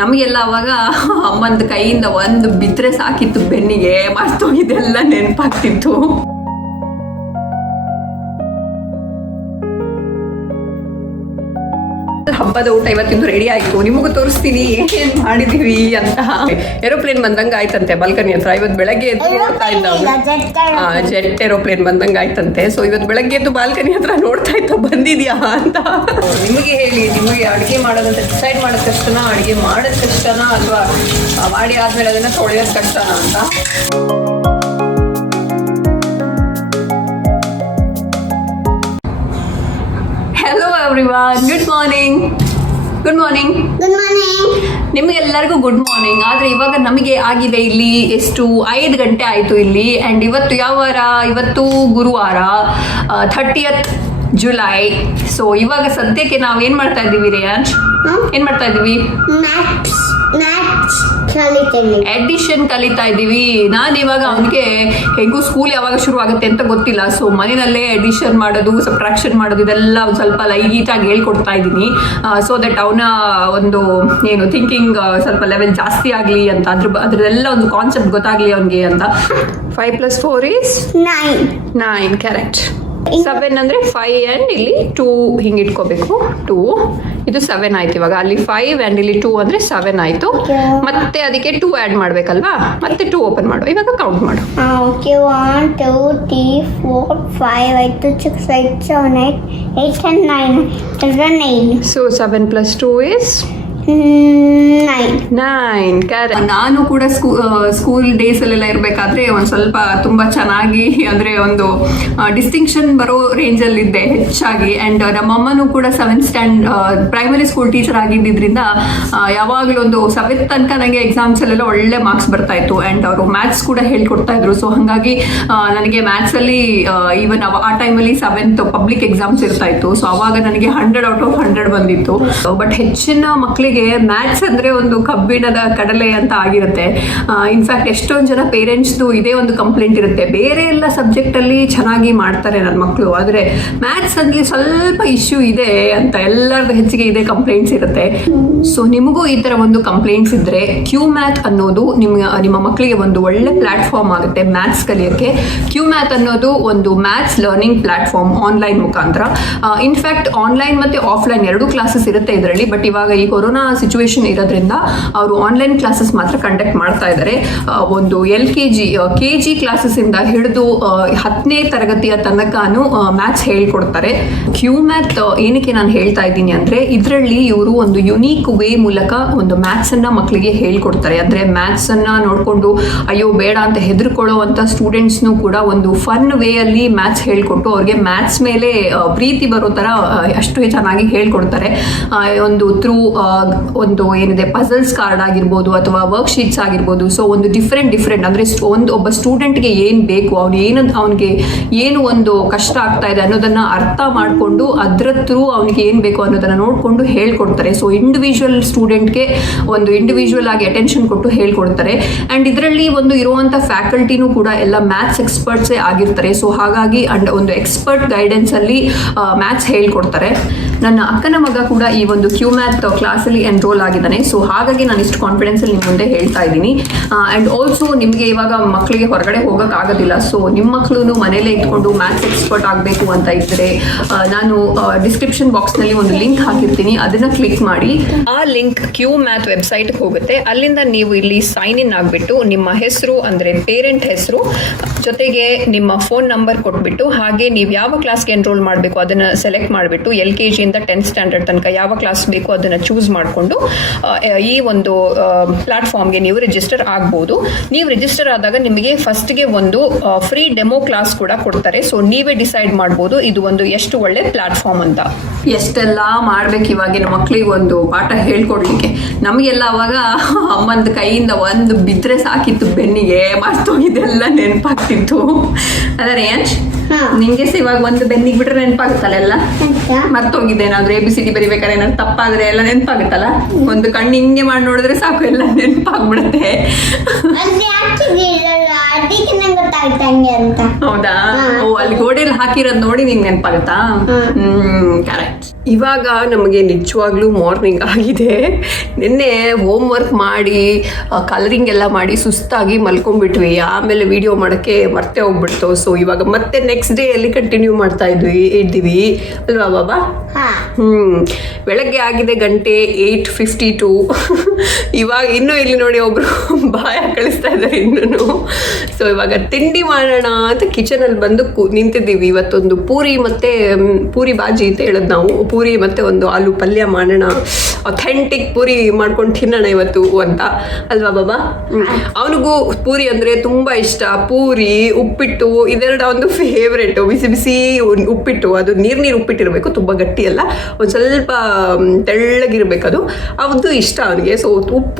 ನಮಗೆಲ್ಲ ಅವಾಗ ಅಮ್ಮಂದ ಕೈಯಿಂದ ಒಂದು ಬಿದ್ರೆ ಸಾಕಿತ್ತು ಬೆನ್ನಿಗೆ, ಮರ್ತೋಗಿದೆಲ್ಲ ನೆನಪಾಗ್ತಿತ್ತು. ಹಬ್ಬದ ಊಟ ಇವತ್ತಿಂದು ರೆಡಿ ಆಯ್ತು, ನಿಮಗೂ ತೋರಿಸ್ತೀನಿ ಏನೇನ್ ಮಾಡಿದೀವಿ ಅಂತ. ಏರೋಪ್ಲೇನ್ ಬಂದಂಗ ಆಯ್ತಂತೆ ಬಾಲ್ಕನಿ ಹತ್ರ. ಇವತ್ತು ಬೆಳಗ್ಗೆ ಎದ್ದು ನೋಡ್ತಾ ಇದ್ದ ಜೆಟ್ ಏರೋಪ್ಲೇನ್ ಬಂದಂಗ ಆಯ್ತಂತೆ. ಸೊ ಇವತ್ತು ಬೆಳಗ್ಗೆ ಎದ್ದು ಬಾಲ್ಕನಿ ಹತ್ರ ನೋಡ್ತಾ ಇದ್ದ ಬಂದಿದ್ಯಾ ಅಂತ. ನಿಮಗೆ ಹೇಳಿ, ನಿಮಗೆ ಅಡುಗೆ ಮಾಡೋದಂತ ಡಿಸೈಡ್ ಮಾಡೋದ್ ಕಷ್ಟನಾ, ಅಡುಗೆ ಮಾಡೋದ್ ಕಷ್ಟನಾ, ಅಥವಾ ಮಾಡಿ ಆದ್ಮೇಲೆ ಅದನ್ನ ತೊಳೆಯೋದ್ ಕಷ್ಟನಾ ಅಂತ. Hello everyone, good morning. Good morning. Good morning. ನಿಮಗೆಲ್ಲರಿಗೂ ಗುಡ್ ಮಾರ್ನಿಂಗ್. ಆದರೆ ಇವಾಗ ನಮಗೆ ಆಗಿದೆ ಇಲ್ಲಿ ಎಷ್ಟು 5 ಗಂಟೆ ಆಯಿತು ಇಲ್ಲಿ. ಆ್ಯಂಡ್ ಇವತ್ತು ಯಾವ ವಾರ? ಇವತ್ತು ಗುರುವಾರ, 30th ಜುಲೈ. ಸೊ ಇವಾಗ ಸದ್ಯಕ್ಕೆ ನಾವು ಏನು ಮಾಡ್ತಾ ಇದ್ದೀವಿ ರೇಯಾನ್ಶ್? ಏನು ಮಾಡ್ತಾ ಇದ್ದೀವಿ? ಎಡಿಷನ್ ಕಲಿತಾ ಇದ್ದೀವಿ. ನಾನು ಇವಾಗ ಅವನಿಗೆ ಹೇಗೂ ಸ್ಕೂಲ್ ಯಾವಾಗ ಶುರು ಆಗುತ್ತೆ ಅಂತ ಗೊತ್ತಿಲ್ಲ. ಸೊ ಮನೆಯಲ್ಲೇ ಎಡಿಷನ್ ಮಾಡೋದು, ಸಬ್ಟ್ರಾಕ್ಷನ್ ಮಾಡೋದು ಇದೆಲ್ಲ ಒಂದು ಸ್ವಲ್ಪ ಲೈಟಾಗಿ ಹೇಳ್ಕೊಡ್ತಾ ಇದ್ದೀನಿ. ಸೊ ದಟ್ ಅವನ ಒಂದು ಏನು ಥಿಂಕಿಂಗ್ ಸ್ವಲ್ಪ ಲೆವೆಲ್ ಜಾಸ್ತಿ ಆಗಲಿ ಅಂತ, ಅದ್ರದ್ದೆಲ್ಲ ಒಂದು ಕಾನ್ಸೆಪ್ಟ್ ಗೊತ್ತಾಗಲಿ ಅವನಿಗೆ ಅಂತ. 5 + 4 = 9. ಕರೆಕ್ಟ್. 7 ಅಂದರೆ 5 ಆ್ಯಂಡ್ ಇಲ್ಲಿ 2 ಹಿಂಗೆ ಇಟ್ಕೋಬೇಕು. 2 ಇದು 7 ಆಯ್ತು. ಇವಾಗ ಅಲ್ಲಿ 5 ಆ್ಯಂಡ್ ಇಲ್ಲಿ 2 ಅಂದರೆ 7 ಆಯಿತು. ಮತ್ತೆ ಅದಕ್ಕೆ 2 ಆ್ಯಡ್ ಮಾಡಬೇಕಲ್ವಾ? ಮತ್ತೆ 2 ಓಪನ್ ಮಾಡು. ಇವಾಗ ಕೌಂಟ್ ಮಾಡು. Okay, 1 2 3 4 5 8 6 7 8 8 and 9. ಸೊ 7 + 2 = 9. ಕರೆಕ್ಟ್. ನಾನು ಕೂಡ ಸ್ಕೂಲ್ ಡೇಸ್ ಅಲ್ಲೆಲ್ಲ ಇರಬೇಕಾದ್ರೆ ಒಂದು ಸ್ವಲ್ಪ ತುಂಬ ಚೆನ್ನಾಗಿ ಅಂದರೆ ಒಂದು ಡಿಸ್ಟಿಂಕ್ಷನ್ ಬರೋ ರೇಂಜಲ್ಲಿ ಇದ್ದೆ ಹೆಚ್ಚಾಗಿ. ಆ್ಯಂಡ್ ನಮ್ಮಮ್ಮನೂ ಕೂಡ 7th standard primary school teacher ಆಗಿದ್ದರಿಂದ ಯಾವಾಗಲೂ ಒಂದು 7th ತನಕ ನನಗೆ ಎಕ್ಸಾಮ್ಸಲ್ಲೆಲ್ಲ ಒಳ್ಳೆ ಮಾರ್ಕ್ಸ್ ಬರ್ತಾ ಇತ್ತು. ಆ್ಯಂಡ್ ಅವರು ಮ್ಯಾಥ್ಸ್ ಕೂಡ ಹೇಳ್ಕೊಡ್ತಾ ಇದ್ರು. ಸೊ ಹಾಗಾಗಿ ನನಗೆ ಮ್ಯಾಥ್ಸಲ್ಲಿ ಈವನ್ ಆ ಟೈಮಲ್ಲಿ 7th ಪಬ್ಲಿಕ್ ಎಕ್ಸಾಮ್ಸ್ ಇರ್ತಾ ಇತ್ತು. ಸೊ ಅವಾಗ ನನಗೆ 100/100 ಬಂದಿತ್ತು. ಬಟ್ ಹೆಚ್ಚಿನ ಮಕ್ಕಳಿಗೆ ಮ್ಯಾಥ್ಸ್ ಅಂದ್ರೆ ಒಂದು ಕಬ್ಬಿಣದ ಕಡಲೆ ಅಂತ ಆಗಿರುತ್ತೆ. ಇನ್ಫ್ಯಾಕ್ಟ್ ಎಷ್ಟೊಂದು ಜನ ಪೇರೆಂಟ್ಸ್ದು ಇದೇ ಒಂದು ಕಂಪ್ಲೇಂಟ್ ಇರುತ್ತೆ, ಬೇರೆ ಎಲ್ಲ ಸಬ್ಜೆಕ್ಟ್ ಅಲ್ಲಿ ಚೆನ್ನಾಗಿ ಮಾಡ್ತಾರೆ ನನ್ನ ಮಕ್ಕಳು, ಆದರೆ ಮ್ಯಾಥ್ಸ್ ಅಲ್ಲಿ ಸ್ವಲ್ಪ ಇಶ್ಯೂ ಇದೆ ಅಂತ ಎಲ್ಲರದ್ದು ಹೆಚ್ಚಿಗೆ ಇದೇ ಕಂಪ್ಲೇಂಟ್ಸ್ ಇರುತ್ತೆ. ಸೊ ನಿಮಗೂ ಈ ತರ ಒಂದು ಕಂಪ್ಲೇಂಟ್ಸ್ ಇದ್ರೆ QMath ಅನ್ನೋದು ನಿಮ್ಮ ಮಕ್ಕಳಿಗೆ ಒಂದು ಒಳ್ಳೆ ಪ್ಲಾಟ್ಫಾರ್ಮ್ ಆಗುತ್ತೆ ಮ್ಯಾಥ್ಸ್ ಕಲಿಯೋಕ್ಕೆ. QMath ಅನ್ನೋದು ಒಂದು ಮ್ಯಾಥ್ಸ್ ಲರ್ನಿಂಗ್ ಪ್ಲಾಟ್ಫಾರ್ಮ್ ಆನ್ಲೈನ್ ಮುಖಾಂತರ. ಇನ್ಫ್ಯಾಕ್ಟ್ ಆನ್ಲೈನ್ ಮತ್ತೆ ಆಫ್ಲೈನ್ 2 ಕ್ಲಾಸಸ್ ಇರುತ್ತೆ ಇದರಲ್ಲಿ. ಬಟ್ ಇವಾಗ ಈ ಕೊರೋನಾ ಸಿಚುವೇಶನ್ ಇರೋದ್ರಿಂದ ಅವರು ಆನ್ಲೈನ್ ಕ್ಲಾಸಸ್ ಮಾತ್ರ ಕಂಡಕ್ಟ್ ಮಾಡ್ತಾ ಇದ್ದಾರೆ. ಒಂದು KG ಕ್ಲಾಸಸ್ ಇಂದ ಹಿಡಿದು 10ನೇ ತರಗತಿಯ ತನಕನೂ ಮ್ಯಾಥ್ಸ್ ಹೇಳ್ಕೊಡ್ತಾರೆ. QMath ಏನಕ್ಕೆ ನಾನು ಹೇಳ್ತಾ ಇದ್ದೀನಿ ಅಂದ್ರೆ, ಇದರಲ್ಲಿ ಇವರು ಒಂದು ಯುನೀಕ್ ವೇ ಮೂಲಕ ಒಂದು ಮ್ಯಾಥ್ಸ್ ಅನ್ನ ಮಕ್ಕಳಿಗೆ ಹೇಳ್ಕೊಡ್ತಾರೆ. ಅಂದ್ರೆ ಮ್ಯಾಥ್ಸ್ ಅನ್ನ ನೋಡ್ಕೊಂಡು ಅಯ್ಯೋ ಬೇಡ ಅಂತ ಹೆದರ್ಕೊಳ್ಳುವಂತ ಸ್ಟೂಡೆಂಟ್ಸ್ನು ಕೂಡ ಒಂದು ಫನ್ ವೇ ಅಲ್ಲಿ ಮ್ಯಾಥ್ಸ್ ಹೇಳ್ಕೊಟ್ಟು ಅವ್ರಿಗೆ ಮ್ಯಾಥ್ಸ್ ಮೇಲೆ ಪ್ರೀತಿ ಬರೋ ತರ ಅಷ್ಟು ಚೆನ್ನಾಗಿ ಹೇಳ್ಕೊಡ್ತಾರೆ. ಒಂದು ಥ್ರೂ ಒಂದು ಏನಿದೆ ಪಜಲ್ಸ್ ಕಾರ್ಡ್ ಆಗಿರ್ಬೋದು ಅಥವಾ ವರ್ಕ್ ಶೀಟ್ಸ್ ಆಗಿರ್ಬೋದು. ಸೊ ಒಂದು ಡಿಫ್ರೆಂಟ್ ಅಂದ್ರೆ ಒಬ್ಬ ಸ್ಟೂಡೆಂಟ್ಗೆ ಏನು ಬೇಕು, ಅವನಿಗೆ ಏನು ಒಂದು ಕಷ್ಟ ಆಗ್ತಾ ಇದೆ ಅನ್ನೋದನ್ನ ಅರ್ಥ ಮಾಡಿಕೊಂಡು ಅದರ ಥ್ರೂ ಅವನಿಗೆ ಏನು ಬೇಕು ಅನ್ನೋದನ್ನ ನೋಡಿಕೊಂಡು ಹೇಳ್ಕೊಡ್ತಾರೆ. ಸೊ ಇಂಡಿವಿಜುವಲ್ ಸ್ಟೂಡೆಂಟ್ಗೆ ಒಂದು ಇಂಡಿವಿಜುವಲ್ ಆಗಿ ಅಟೆನ್ಷನ್ ಕೊಟ್ಟು ಹೇಳ್ಕೊಡ್ತಾರೆ. ಆ್ಯಂಡ್ ಇದರಲ್ಲಿ ಒಂದು ಇರುವಂಥ ಫ್ಯಾಕಲ್ಟಿನೂ ಕೂಡ ಎಲ್ಲ ಮ್ಯಾಥ್ಸ್ ಎಕ್ಸ್ಪರ್ಟ್ಸೇ ಆಗಿರ್ತಾರೆ. ಸೊ ಹಾಗಾಗಿ ಒಂದು ಎಕ್ಸ್ಪರ್ಟ್ ಗೈಡೆನ್ಸ್ ಅಲ್ಲಿ ಮ್ಯಾಥ್ಸ್ ಹೇಳ್ಕೊಡ್ತಾರೆ. ನನ್ನ ಅಕ್ಕನ ಮಗ ಕೂಡ ಈ ಒಂದು QMath ಕ್ಲಾಸಲ್ಲಿ ಎನ್ರೋಲ್ ಆಗಿದ್ದಾನೆ. ಸೊ ಹಾಗಾಗಿ ನಾನು ಇಷ್ಟು ಕಾನ್ಫಿಡೆನ್ಸ್ ಅಲ್ಲಿ ನಿಮ್ಮ ಮುಂದೆ ಹೇಳ್ತಾ ಇದ್ದೀನಿ. ಆ್ಯಂಡ್ ಆಲ್ಸೋ ನಿಮಗೆ ಇವಾಗ ಮಕ್ಕಳಿಗೆ ಹೊರಗಡೆ ಹೋಗೋಕ್ಕಾಗೋದಿಲ್ಲ. ಸೊ ನಿಮ್ಮ ಮಕ್ಕಳು ಮನೇಲೇ ಇಟ್ಕೊಂಡು ಮ್ಯಾಥ್ಸ್ ಎಕ್ಸ್ಪರ್ಟ್ ಆಗಬೇಕು ಅಂತ ಇದ್ದರೆ ನಾನು ಡಿಸ್ಕ್ರಿಪ್ಷನ್ ಬಾಕ್ಸ್ನಲ್ಲಿ ಒಂದು ಲಿಂಕ್ ಹಾಕಿರ್ತೀನಿ, ಅದನ್ನು ಕ್ಲಿಕ್ ಮಾಡಿ. ಆ ಲಿಂಕ್ QMath ವೆಬ್ಸೈಟ್ಗೆ ಹೋಗುತ್ತೆ. ಅಲ್ಲಿಂದ ನೀವು ಇಲ್ಲಿ ಸೈನ್ ಇನ್ ಆಗಿಬಿಟ್ಟು ನಿಮ್ಮ ಹೆಸರು ಅಂದರೆ ಪೇರೆಂಟ್ ಹೆಸರು ಜೊತೆಗೆ ನಿಮ್ಮ ಫೋನ್ ನಂಬರ್ ಕೊಟ್ಬಿಟ್ಟು, ಹಾಗೆ ನೀವು ಯಾವ ಕ್ಲಾಸ್ಗೆ ಎನ್ರೋಲ್ ಮಾಡಬೇಕು ಅದನ್ನು ಸೆಲೆಕ್ಟ್ ಮಾಡಿಬಿಟ್ಟು LKG ಇಂದ 10th ಸ್ಟ್ಯಾಂಡರ್ಡ್ ತನಕ ಯಾವ ಕ್ಲಾಸ್ ಬೇಕು ಅದನ್ನು ಚೂಸ್ ಮಾಡಿಕೊಂಡು ಈ ಒಂದು ಪ್ಲಾಟ್ಫಾರ್ಮ್ಗೆ ನೀವು ರಿಜಿಸ್ಟರ್ ಆಗ್ಬೋದು. ನೀವು ರಿಜಿಸ್ಟರ್ ಆದಾಗ ನಿಮಗೆ ಫಸ್ಟ್ಗೆ ಒಂದು ಫ್ರೀ ಡೆಮೋ ಕ್ಲಾಸ್ ಕೂಡ ಕೊಡ್ತಾರೆ. ಸೊ ನೀವೇ ಡಿಸೈಡ್ ಮಾಡ್ಬೋದು ಇದು ಒಂದು ಎಷ್ಟು ಒಳ್ಳೆ ಪ್ಲಾಟ್ಫಾರ್ಮ್ ಅಂತ. ಎಷ್ಟೆಲ್ಲ ಮಾಡ್ಬೇಕು ಇವಾಗಿನ ಮಕ್ಕಳಿಗೆ ಒಂದು ಪಾಠ ಹೇಳ್ಕೊಡ್ಲಿಕ್ಕೆ. ನಮಗೆಲ್ಲ ಅವಾಗ ಅಮ್ಮಂದ ಕೈಯಿಂದ ಒಂದು ಬಿದ್ರೆ ಸಾಕಿತ್ತು ಬೆನ್ನಿಗೆ, ಮರ್ತೋಗಿದೆಲ್ಲ ನೆನಪಾಗ್ತಿತ್ತು. ಅಲ್ಲ ರೇಯಾನ್ಶ್? ನಿಂಗೆ ಸಹ ಇವಾಗ ಒಂದು ಬೆನ್ನಿಗೆ ಬಿಟ್ರೆ ನೆನಪಾಗುತ್ತಲ್ಲ ಎಲ್ಲ ಮರ್ತೋಗಿದೆ ಏನಾದ್ರು ABCD ಬರಿಬೇಕಾದ್ರೆ ಏನಾದ್ರು ತಪ್ಪಾದ್ರೆ ಎಲ್ಲ ನೆನಪಾಗುತ್ತಲ್ಲ ಒಂದು ಕಣ್ಣು ಹಿಂಗೆ ಮಾಡಿ ನೋಡಿದ್ರೆ ಸಾಕು ಎಲ್ಲ ನೆನಪಾಗ್ಬಿಡುತ್ತೆ. ಅದಕ್ಕೆ ನಂಗೆ ಗೊತ್ತಾಗ್ತಂಗೆ ಅಂತ. ಹೌದಾ? ಓ ಅಲ್ಲಿ ಗೋಡೆಯಲ್ಲಿ ಹಾಕಿರೋದು ನೋಡಿ ನಿಂಗೆ ನೆನಪಾಗುತ್ತಾ? ಕರೆಕ್ಟ್. ಇವಾಗ ನಮಗೆ ನಿಜವಾಗ್ಲೂ ಮಾರ್ನಿಂಗ್ ಆಗಿದೆ. ನಿನ್ನೆ ಹೋಮ್ ವರ್ಕ್ ಮಾಡಿ ಕಲರಿಂಗ್ ಎಲ್ಲ ಮಾಡಿ ಸುಸ್ತಾಗಿ ಮಲ್ಕೊಂಡ್ಬಿಟ್ವಿ. ಆಮೇಲೆ ವಿಡಿಯೋ ಮಾಡೋಕ್ಕೆ ಮರ್ತೆ ಹೋಗ್ಬಿಡ್ತು. ಸೊ ಇವಾಗ ಮತ್ತೆ ನೆಕ್ಸ್ಟ್ ಡೇ ಅಲ್ಲಿ ಕಂಟಿನ್ಯೂ ಮಾಡ್ತಾ ಇದ್ದೀವಿ ಅಲ್ವಾ ಬಾಬಾ? ಬೆಳಗ್ಗೆ ಆಗಿದೆ ಗಂಟೆ 8:52. ಇವಾಗ ಇನ್ನೂ ಇಲ್ಲಿ ನೋಡಿ ಒಬ್ರು ಬಾಯ ಕಳಿಸ್ತಾ ಇದ್ದಾರೆ ಇನ್ನೂ. ಸೊ ಇವಾಗ ತಿಂಡಿ ಮಾಡೋಣ ಅಂತ ಕಿಚನಲ್ಲಿ ಬಂದು ನಿಂತಿದ್ದೀವಿ. ಇವತ್ತೊಂದು ಪೂರಿ ಬಾಜಿ ಅಂತ ಹೇಳೋದು ನಾವು. ಪೂರಿ ಮತ್ತು ಒಂದು ಆಲೂ ಪಲ್ಯ ಮಾಡೋಣ, ಅಥೆಂಟಿಕ್ ಪೂರಿ ಮಾಡ್ಕೊಂಡು ತಿನ್ನೋಣ ಇವತ್ತು ಅಂತ ಅಲ್ವಾ ಬಾಬಾ? ಅವನಿಗೂ ಪೂರಿ ಅಂದರೆ ತುಂಬ ಇಷ್ಟ. ಪೂರಿ, ಉಪ್ಪಿಟ್ಟು ಇದೆರಡು ಒಂದು ಫೇವ್ರೇಟು. ಬಿಸಿ ಬಿಸಿ ಉಪ್ಪಿಟ್ಟು, ಅದು ನೀರು ಉಪ್ಪಿಟ್ಟಿರಬೇಕು, ತುಂಬ ಗಟ್ಟಿ ಅಲ್ಲ, ಒಂದು ಸ್ವಲ್ಪ ತೆಳ್ಳಗಿರ್ಬೇಕದು, ಅದು ಇಷ್ಟ ಅವನಿಗೆ. ಸೊ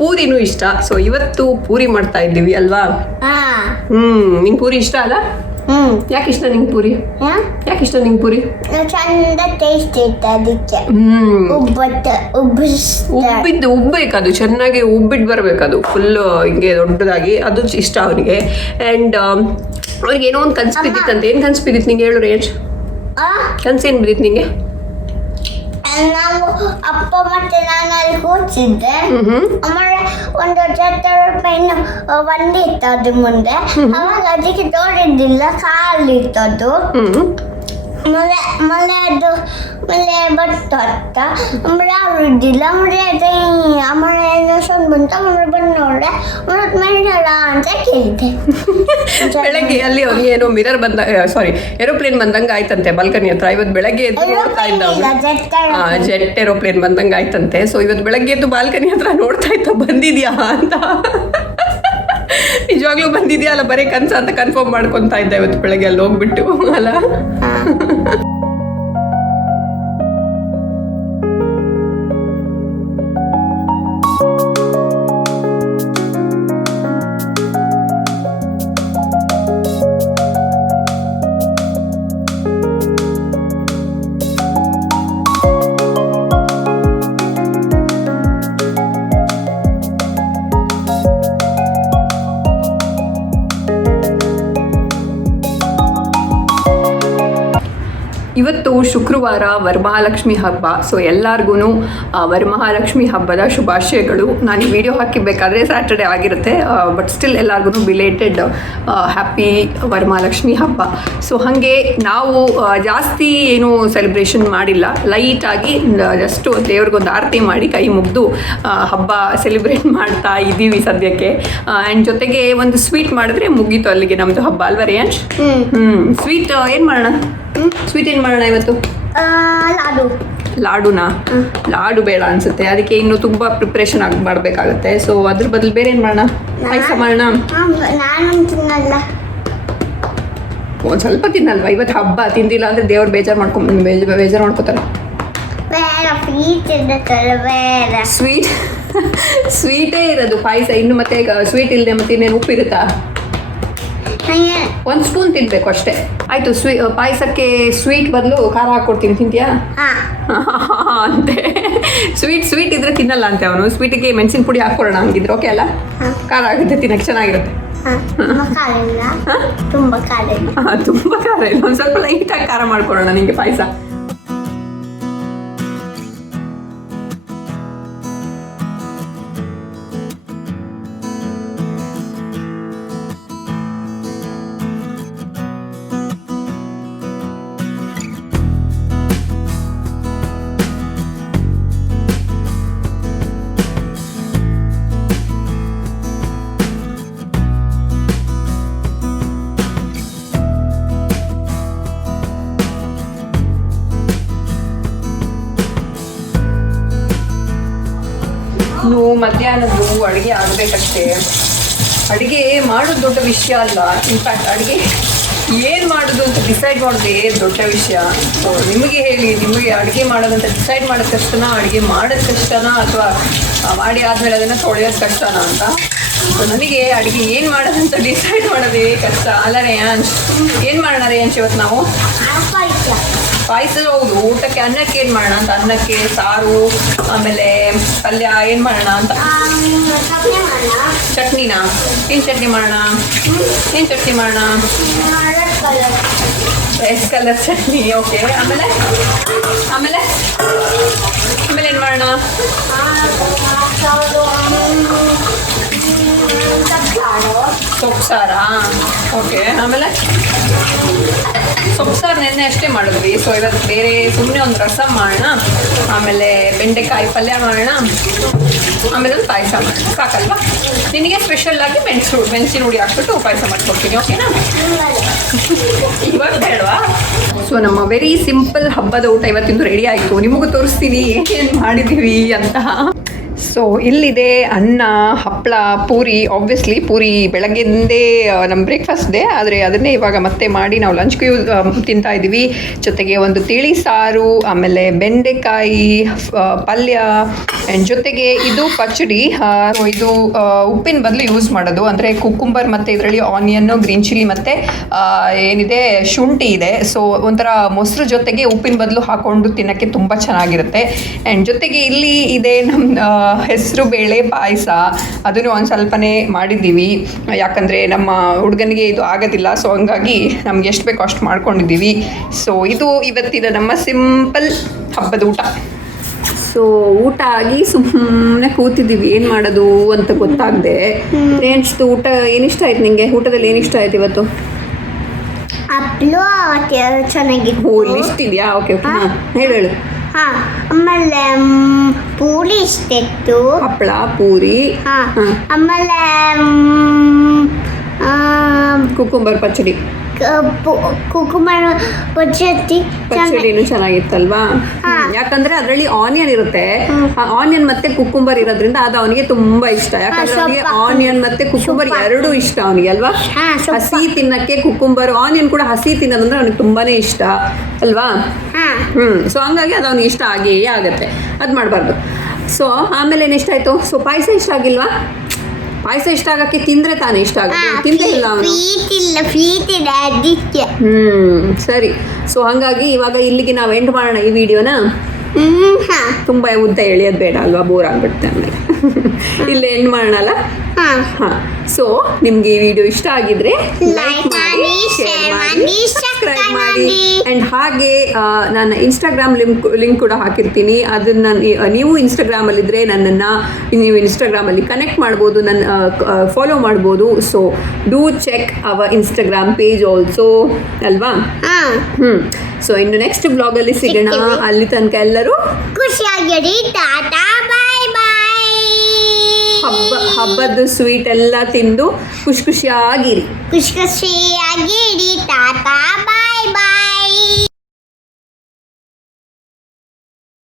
ಪೂರಿನೂ ಇಷ್ಟ. ಸೊ ಇವತ್ತು ಪೂರಿ ಮಾಡ್ತಾ ಇದ್ದೀವಿ ಅಲ್ವಾ? ನಿಂಗೆ ಪೂರಿ ಇಷ್ಟ ಅಲ್ಲ? ಯಾಕೆ ಇಷ್ಟ ನಿಂಗೆ ಪೂರಿ? ಯಾಕೆ ಇಷ್ಟ ನಿಂಗೆ ಪೂರಿ? ಚಂದ ಟೇಸ್ಟ್ ಇತ್ತು ಅದಕ್ಕೆ. ಉಬ್ಬೇಕದು, ಚೆನ್ನಾಗಿ ಉಬ್ಬಿಟ್ಟು ಬರ್ಬೇಕದು, ಫುಲ್ ಹಿಂಗೆ ದೊಡ್ಡದಾಗಿ. ಅದು ಇಷ್ಟ ಅವನಿಗೆ. ಆ್ಯಂಡ್ ಅವ್ರಿಗೆ ಏನೋ ಒಂದು ಕನ್ಸು ಬಿದ್ದಿತ್ತಂತೆ. ಏನು ಕನ್ಸು ಬಿದ್ದಿತ್ತು ನಿಂಗೆ? ಹೇಳು ರೇಂಜ್. ಕನ್ಸೇನು ಬಿದ್ದಿತ್ತು ನಿಂಗೆ? ನಾವು ಅಪ್ಪ ಮತ್ತೆ ನಾನು ಅಲ್ಲಿ ಕೂರ್ಸಿದ್ದೆ. ಆಮೇಲೆ ಒಂದು ರೂಪಾಯಿನ ಒಂದಿತ್ತು ಅದ್ರ ಮುಂದೆ. ಅವಾಗ ಅದಕ್ಕೆ ತೋರಿದ್ದಿಲ್ಲ, ಕಾಲಿತ್ತು ಅದು. ಮಳೆ ಬತ್ತು ಅತ್ತ. ಆಮೇಲೆ ಅವ್ರು ಇದ್ದಿಲ್ಲ. ಆಮೇಲೆ ಇನ್ನೊಂದು ಬಂತು. ಆಮೇಲೆ ಬಂದು ನೋಡ್ದೆ, ಮೇಡಲ್ಲ ಅಂತ ಕೇಳಿದೆ. ಬೆಳಗ್ಗೆ ಅಲ್ಲಿ ಅವ್ರಿಗೆ ಏನೋ ಮಿರರ್ ಏರೋಪ್ಲೇನ್ ಬಂದಂಗೆ ಆಯ್ತಂತೆ ಬಾಲ್ಕನಿ ಹತ್ರ. ಇವತ್ತು ಬೆಳಗ್ಗೆ ಎದ್ದು ನೋಡ್ತಾ ಇದ್ದ ಜೆಟ್ ಏರೋಪ್ಲೇನ್ ಬಂದಂಗೆ ಆಯ್ತಂತೆ. ಸೊ ಇವತ್ತು ಬೆಳಗ್ಗೆ ಎದ್ದು ಬಾಲ್ಕನಿ ಹತ್ರ ನೋಡ್ತಾ ಇದ್ದ ಬಂದಿದ್ಯಾ ಅಂತ. ನಿಜವಾಗ್ಲೂ ಬಂದಿದ್ಯಾ ಅಲ್ಲ ಬರೀ ಕನ್ಸ ಅಂತ ಕನ್ಫರ್ಮ್ ಮಾಡ್ಕೊತಾ ಇದ್ದ ಇವತ್ತು ಬೆಳಗ್ಗೆ ಅಲ್ಲಿ ಹೋಗ್ಬಿಟ್ಟು ಅಲ್ಲ. ಇವತ್ತು ಶುಕ್ರವಾರ ವರಮಹಾಲಕ್ಷ್ಮಿ ಹಬ್ಬ. ಸೊ ಎಲ್ಲರಿಗೂ ವರಮಹಾಲಕ್ಷ್ಮಿ ಹಬ್ಬದ ಶುಭಾಶಯಗಳು. ನಾನು ಈ ವಿಡಿಯೋ ಹಾಕಿಬೇಕಾದ್ರೆ ಸ್ಯಾಟರ್ಡೆ ಆಗಿರುತ್ತೆ, ಬಟ್ ಸ್ಟಿಲ್ ಎಲ್ಲರಿಗೂ ಬಿಲೇಟೆಡ್ ಹ್ಯಾಪಿ ವರಮಹಾಲಕ್ಷ್ಮಿ ಹಬ್ಬ. ಸೊ ಹಾಗೆ ನಾವು ಜಾಸ್ತಿ ಏನು ಸೆಲೆಬ್ರೇಷನ್ ಮಾಡಿಲ್ಲ, ಲೈಟಾಗಿ ಜಸ್ಟು ದೇವ್ರಿಗೊಂದು ಆರತಿ ಮಾಡಿ ಕೈ ಮುಗಿದು ಹಬ್ಬ ಸೆಲೆಬ್ರೇಟ್ ಮಾಡ್ತಾ ಇದ್ದೀವಿ ಸದ್ಯಕ್ಕೆ. ಆ್ಯಂಡ್ ಜೊತೆಗೆ ಒಂದು ಸ್ವೀಟ್ ಮಾಡಿದ್ರೆ ಮುಗೀತು ಅಲ್ಲಿಗೆ ನಮ್ಮದು ಹಬ್ಬ ಅಲ್ವಾ ರೇಂಜ್? ಸ್ವೀಟ್ ಏನು ಮಾಡೋಣ? ಸ್ವೀಟ್ ಏನು ಮಾಡೋಣ ಇವತ್ತು? ಲಾಡುನಾ? ಲಾಡು ಬೇಡ ಅನ್ಸುತ್ತೆ, ಅದಕ್ಕೆ ಇನ್ನು ತುಂಬ ಪ್ರಿಪ್ರೇಷನ್ ಮಾಡಬೇಕಾಗುತ್ತೆ. ಸೊ ಅದ್ರ ಬದಲು ಬೇರೆ ಏನು ಮಾಡೋಣ? ಪಾಯಸ ಮಾಡೋಣ? ಒಂದು ಸ್ವಲ್ಪ ತಿನ್ನಲ್ವಾ ಇವತ್ತು ಹಬ್ಬ? ತಿಂದಿಲ್ಲ ಅಂದರೆ ದೇವ್ರು ಬೇಜಾರು ಮಾಡ್ಕೊತಾರೆ. ಸ್ವೀಟೇ ಇರೋದು ಪಾಯಸ. ಇನ್ನು ಮತ್ತೆ ಸ್ವೀಟ್ ಇಲ್ಲದೆ ಮತ್ತೆ ಇನ್ನೇನು ಉಪ್ಪಿರುತ್ತಾ? ಒಂದು ಸ್ಪೂನ್ ತಿನ್ಬೇಕು ಅಷ್ಟೇ. ಆಯ್ತು, ಪಾಯಸಕ್ಕೆ ಸ್ವೀಟ್ ಬದಲು ಖಾರ ಹಾಕ್ಕೊಡ್ತೀನಿ, ತಿಂತೀಯಾ ಅಂತೆ. ಸ್ವೀಟ್ ಇದ್ರೆ ತಿನ್ನಲ್ಲ ಅಂತೆ ಅವನು. ಸ್ವೀಟಿಗೆ ಮೆಣಸಿನ ಪುಡಿ ಹಾಕ್ಕೊಡೋಣ ಹಂಗಿದ್ರೆ ಓಕೆ ಅಲ್ಲ? ಖಾರ ಆಗುತ್ತೆ, ತಿನ್ನಕ್ಕೆ ಚೆನ್ನಾಗಿರುತ್ತೆ. ತುಂಬ ಖಾರ ಇಲ್ಲ, ಒಂದು ಸ್ವಲ್ಪ ಲೈಟಾಗಿ ಖಾರ ಮಾಡ್ಕೊಡೋಣ ನಿಮಗೆ ಪಾಯಸ. ಮಧ್ಯಾಹ್ನದ್ದು ಅಡುಗೆ ಆಗಬೇಕಷ್ಟೇ. ಅಡುಗೆ ಮಾಡೋದು ದೊಡ್ಡ ವಿಷಯ ಅಲ್ಲ. ಇನ್ಫ್ಯಾಕ್ಟ್ ಅಡುಗೆ ಏನು ಮಾಡೋದು ಅಂತ ಡಿಸೈಡ್ ಮಾಡೋದೇ ದೊಡ್ಡ ವಿಷಯ. ಸೊ ನಿಮಗೆ ಹೇಳಿ, ನಿಮಗೆ ಅಡುಗೆ ಮಾಡೋದಂತ ಡಿಸೈಡ್ ಮಾಡೋದು ಕಷ್ಟನಾ, ಅಡುಗೆ ಮಾಡೋದು ಕಷ್ಟನಾ, ಅಥವಾ ಮಾಡಿ ಆದಮೇಲೆ ಅದನ್ನು ತೊಳೆಯೋದು ಕಷ್ಟನಾ ಅಂತ? So, ನನಗೆ ಅಡುಗೆ ಏನು ಮಾಡೋದಂತ ಡಿಸೈಡ್ ಮಾಡೋದೇ ಕಷ್ಟ ಅಲ್ಲ ರೇಯಾಂಶ್. ಏನು ಮಾಡೋಣ ರೇಯಾಂಶ್ ಇವತ್ತು ನಾವು? ಪಾಯಸ. ಹೌದು, ಊಟಕ್ಕೆ ಅನ್ನಕ್ಕೆ ಏನು ಮಾಡೋಣ ಅಂತ, ಅನ್ನಕ್ಕೆ ಸಾರು ಆಮೇಲೆ ಪಲ್ಯ ಏನು ಮಾಡೋಣ ಅಂತ. ಚಟ್ನಿನಾ? ಏನು ಚಟ್ನಿ ಮಾಡೋಣ? ಏನು ಚಟ್ನಿ ಮಾಡೋಣ? Red colour chutney. ಓಕೆ, ಆಮೇಲೆ ಆಮೇಲೆ ಆಮೇಲೆ ಏನು ಮಾಡೋಣ? ಸೊಪ್ಪು ಸಾರಾ? ಓಕೆ, ಆಮೇಲೆ ಸೊಪ್ಪು ಸಾರು ನೆನ್ನೆ ಅಷ್ಟೇ ಮಾಡಿದ್ವಿ. ಸೊ ಇವತ್ತು ಬೇರೆ ಸುಮ್ಮನೆ ಒಂದು ರಸಮ್ ಮಾಡೋಣ, ಆಮೇಲೆ ಬೆಂಡೆಕಾಯಿ ಪಲ್ಯ ಮಾಡೋಣ, ಆಮೇಲೆ ಒಂದು ಪಾಯಸ ಮಾಡೋಣ. ಸಾಕಲ್ವಾ? ನಿನಗೆ ಸ್ಪೆಷಲ್ ಆಗಿ ಮೆಣಸಿನ ಹುಡಿ ಹಾಕ್ಬಿಟ್ಟು ಪಾಯಸ ಮಾಡ್ಕೊಡ್ತೀನಿ. ಓಕೆನಾ? ಇವಾಗ ಬೇಡವಾ? ಸೊ ನಮ್ಮ ವೆರಿ ಸಿಂಪಲ್ ಹಬ್ಬದ ಊಟ ಇವತ್ತಿಂದು ರೆಡಿ ಆಯಿತು. ನಿಮಗೂ ತೋರಿಸ್ತೀನಿ ಏನೇನು ಮಾಡಿದ್ದೀವಿ ಅಂತ. ಸೊ ಇಲ್ಲಿದೆ ಅನ್ನ, ಹಪ್ಪಳ, ಪೂರಿ. ಆಬ್ವಿಯಸ್ಲಿ ಪೂರಿ ಬೆಳಗ್ಗೆಂದೇ ನಮ್ಮ ಬ್ರೇಕ್ಫಾಸ್ಟ್ ಡೇ, ಆದರೆ ಅದನ್ನೇ ಇವಾಗ ಮತ್ತೆ ಮಾಡಿ ನಾವು ಲಂಚ್ಗೆ ತಿಂತಾ ಇದ್ದೀವಿ. ಜೊತೆಗೆ ಒಂದು ತಿಳಿ ಸಾರು, ಆಮೇಲೆ ಬೆಂಡೆಕಾಯಿ ಪಲ್ಯ, ಆ್ಯಂಡ್ ಜೊತೆಗೆ ಇದು ಪಚಡಿ. ಇದು ಉಪ್ಪಿನ ಬದಲು ಯೂಸ್ ಮಾಡೋದು, ಅಂದರೆ ಕುಕ್ಕುಂಬರ್ ಮತ್ತು ಇದರಲ್ಲಿ ಆನಿಯನ್ನು, ಗ್ರೀನ್ ಚಿಲ್ಲಿ ಮತ್ತು ಏನಿದೆ ಶುಂಠಿ ಇದೆ. ಸೊ ಒಂಥರ ಮೊಸರು ಜೊತೆಗೆ ಉಪ್ಪಿನ ಬದಲು ಹಾಕ್ಕೊಂಡು ತಿನ್ನೋಕ್ಕೆ ತುಂಬ ಚೆನ್ನಾಗಿರುತ್ತೆ. ಆ್ಯಂಡ್ ಜೊತೆಗೆ ಇಲ್ಲಿ ಇದೆ ನಮ್ಮ ಹೆಸರು ಬೇಳೆ ಪಾಯಸ. ಅದನ್ನು ಒಂದು ಸ್ವಲ್ಪನೇ ಮಾಡಿದ್ದೀವಿ, ಯಾಕಂದರೆ ನಮ್ಮ ಹುಡುಗನಿಗೆ ಇದು ಆಗೋದಿಲ್ಲ. ಸೊ ಹಂಗಾಗಿ ನಮ್ಗೆ ಎಷ್ಟು ಬೇಕೋ ಅಷ್ಟು ಮಾಡ್ಕೊಂಡಿದ್ದೀವಿ. ಸೊ ಇದು ಇವತ್ತಿನ ನಮ್ಮ ಸಿಂಪಲ್ ಹಬ್ಬದ ಊಟ. ಸೊ ಊಟ ಆಗಿ ಸುಮ್ಮನೆ ಕೂತಿದ್ದೀವಿ, ಏನು ಮಾಡೋದು ಅಂತ ಗೊತ್ತಾಗದೆ. ಫ್ರೆಂಡ್ಸ್ದು ಊಟ ಏನಿಷ್ಟ ಆಯ್ತು ನಿಮಗೆ? ಊಟದಲ್ಲಿ ಏನಿಷ್ಟ ಆಯ್ತು ಇವತ್ತು? ಹಪ್ಪಳು ಚೆನ್ನಾಗಿತ್ತು. ಓ, ಲಿಸ್ಟ್ ಇದೆಯಾ? ಓಕೆ ಓಕೆ, ಹಾಂ ಹೇಳು. ಹಾಂ, ಆಮೇಲೆ ಪೂರಿ ಇಷ್ಟ ಇತ್ತು. ಹಪ್ಪಳ, ಪೂರಿ, ಆಮೇಲೆ ಕುಕ್ಕುಂಬರ್ ಪಚಡಿ. ಕುಕುಮರ ಪಚಡಿನೂ ಚೆನ್ನಾಗಿತ್ತಲ್ವಾ? ಯಾಕಂದ್ರೆ ಅದರಲ್ಲಿ ಆನಿಯನ್ ಇರುತ್ತೆ. ಆನಿಯನ್ ಮತ್ತೆ ಕುಕ್ಕುಂಬರ್ ಇರೋದ್ರಿಂದ ಅದು ಅವನಿಗೆ ತುಂಬಾ ಇಷ್ಟ. ಯಾಕಂದ್ರೆ ಅವನಿಗೆ ಆನಿಯನ್ ಮತ್ತೆ ಕುಕ್ಕುಂಬರ್ ಎರಡೂ ಇಷ್ಟ ಅವನಿಗೆ ಅಲ್ವಾ? ಹಸಿ ತಿನ್ನಕ್ಕೆ ಕುಕ್ಕುಂಬರ್, ಆನಿಯನ್ ಕೂಡ ಹಸಿ ತಿನ್ನೋದಂದ್ರೆ ಅವನಿಗೆ ತುಂಬಾನೇ ಇಷ್ಟ ಅಲ್ವಾ? ಸೊ ಹಂಗಾಗಿ ಅದು ಅವ್ನಿಗೆ ಇಷ್ಟ ಆಗೇ ಆಗತ್ತೆ, ಅದು ಮಾಡಬಾರ್ದು. ಸೊ ಆಮೇಲೆ ಏನು ಇಷ್ಟ ಆಯ್ತು? ಸೊ ಪಾಯಸ ಇಷ್ಟ ಆಗಿಲ್ವಾ? ಪಾಯಸ ಇಷ್ಟ ಆಗಕ್ಕೆ ತಿಂದ್ರೆ ತಾನೇ ಇಷ್ಟ ಆಗುತ್ತೆ, ತಿಂದೇ ಇಲ್ಲ ಅವನು. ಸರಿ. ಸೊ ಹಂಗಾಗಿ ಇವಾಗ ಇಲ್ಲಿಗೆ ನಾವು ಎಂಡ್ ಮಾಡೋಣ ಈ ವಿಡಿಯೋನ. ತುಂಬ ಉದ್ದ ಎಳೆಯೋದು ಬೇಡ ಅಲ್ವಾ, ಬೋರ್ ಆಗ್ಬಿಡುತ್ತೆ ಆಮೇಲೆ. ಇಲ್ಲೇ ಎಂಡ್ ಮಾಡೋಣಲ್ಲ? ಹಾಂ. ಸೊ ನಿಮ್ಗೆ ಈ ವಿಡಿಯೋ ಇಷ್ಟ ಆಗಿದ್ರೆ ಲೈಕ್ ಮಾಡಿ, ಶೇರ್ ಮಾಡಿ, ಸಬ್ಸ್ಕ್ರೈಬ್ ಮಾಡಿ. ಆ್ಯಂಡ್ ಹಾಗೆ ನಾನು ಇನ್ಸ್ಟಾಗ್ರಾಮ್ ಲಿಂಕ್ ಕೂಡ ಹಾಕಿರ್ತೀನಿ. ಅದನ್ನ ನೀವು ಇನ್ಸ್ಟಾಗ್ರಾಮಲ್ಲಿದ್ದರೆ ನನ್ನನ್ನು ನೀವು ಇನ್ಸ್ಟಾಗ್ರಾಮಲ್ಲಿ ಕನೆಕ್ಟ್ ಮಾಡ್ಬೋದು, ನನ್ನ ಫಾಲೋ ಮಾಡ್ಬೋದು. So do check our Instagram page also ಅಲ್ವಾ? ಸೊ ಇನ್ನು ನೆಕ್ಸ್ಟ್ ಬ್ಲಾಗಲ್ಲಿ ಸಿಗೋಣ. ಅಲ್ಲಿ ತನಕ ಎಲ್ಲರೂ ಖುಷಿಯಾಗಿರಿ. ಟಾಟಾ, ಬಾಯ್ ಬಾಯ್. ಹಬ್ಬದ ಸ್ವೀಟ್ ಎಲ್ಲ ತಿಂದು ಖುಷಿಯಾಗಿರಿ. ಖುಷಿಯಾಗಿರಿ. ಟಾಟಾ.